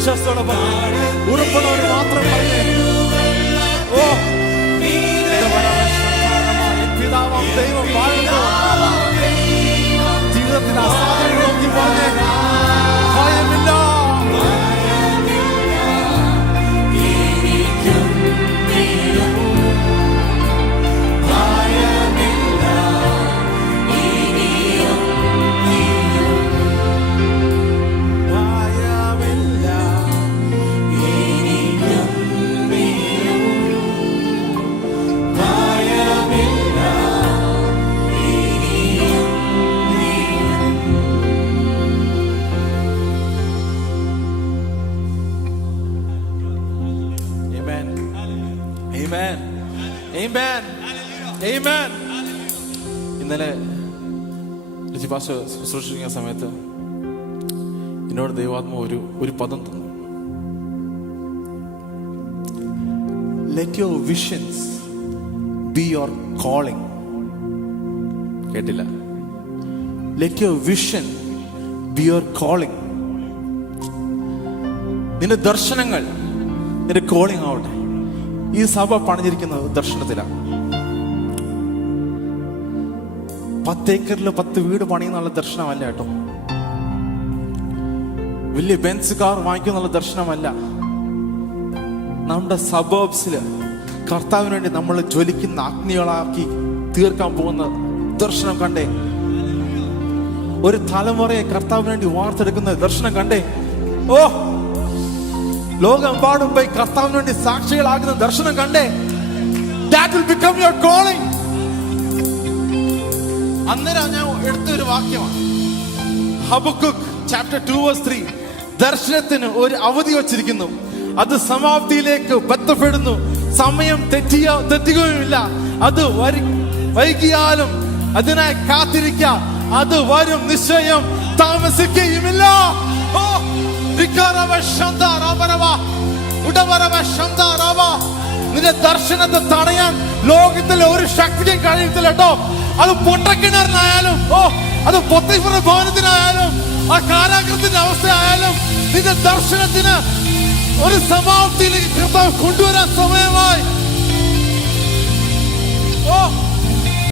വിശ്വാസത്തോടെ പറഞ്ഞേ, ഉറപ്പുള്ളവർ മാത്രം പറഞ്ഞേ. ഓ പിതാവാം ദൈവം വാഴുന്നു. ജീവിതത്തിന് അസാധ്യം നോക്കി പറഞ്ഞേ, ഭയമില്ല. ഇന്നലെ ശുശ്രൂഷിക്കുന്ന സമയത്ത് എന്നോട് ദൈവാത്മ ഒരു പദം തന്നു. Let your visions be your calling. കേട്ടില്ല? Let your vision be your calling. നിന്റെ ദർശനങ്ങൾ നിന്റെ കോളിംഗ് ആവട്ടെ. ഈ സഭ പണിഞ്ഞിരിക്കുന്നത് ദർശനത്തിലാണ്. 10 ഏക്കറിൽ 10 വീട് പണിയുന്നുള്ള ദർശനമല്ല കേട്ടോ. വലിയ ബെൻസ് കാർ വാങ്ങിക്കുന്നുള്ള ദർശനമല്ല. നമ്മുടെ സബോബ്സില് കർത്താവിന് വേണ്ടി നമ്മൾ ജ്വലിക്കുന്ന അഗ്നികളാക്കി തീർക്കാൻ പോകുന്ന ദർശനം കണ്ടേ. ഒരു തലമുറയെ കർത്താവിന് വേണ്ടി വാർത്തെടുക്കുന്ന ദർശനം കണ്ടേ. ഓ, ലോകമെമ്പാടും പോയി കർത്താവിന് വേണ്ടി സാക്ഷികളാകുന്ന ദർശനം കണ്ടേ. That will become your calling. അന്നേരം ഞാൻ എടുത്തൊരു വാക്യമാണ് ഹബക്കുക്ക് chapter 2:3. ദർശനത്തിന് ഒരു അവധി വച്ചിരിക്കുന്നു, അത് സമാപ്തിയിലേക്ക് ബന്ധപ്പെടുന്നു. സമയം തെറ്റുകയുമില്ല. അത് വൈകിയാലും അതിനായി കാത്തിരിക്ക, അത് വരും, നിശ്ചയം താമസിക്കുകയുമില്ല. നിന്റെ ദർശനത്തെ തടയാൻ ലോകത്തിലെ ഒരു ശക്തിയും കഴിയത്തില്ല കേട്ടോ. അത് പൊട്ടക്കിണറിനായാലും, അത് പൊത്തിഫറിന്റെ ഭവനത്തിനായാലും, ആ കാരാഗ്രഹത്തിന്റെ അവസ്ഥയായാലും, നിന്റെ ദർശനത്തിന് ഒരു സമാപ്തിയിലേക്ക് കർത്താവ് കൊണ്ടുവരാൻ സമയമായി.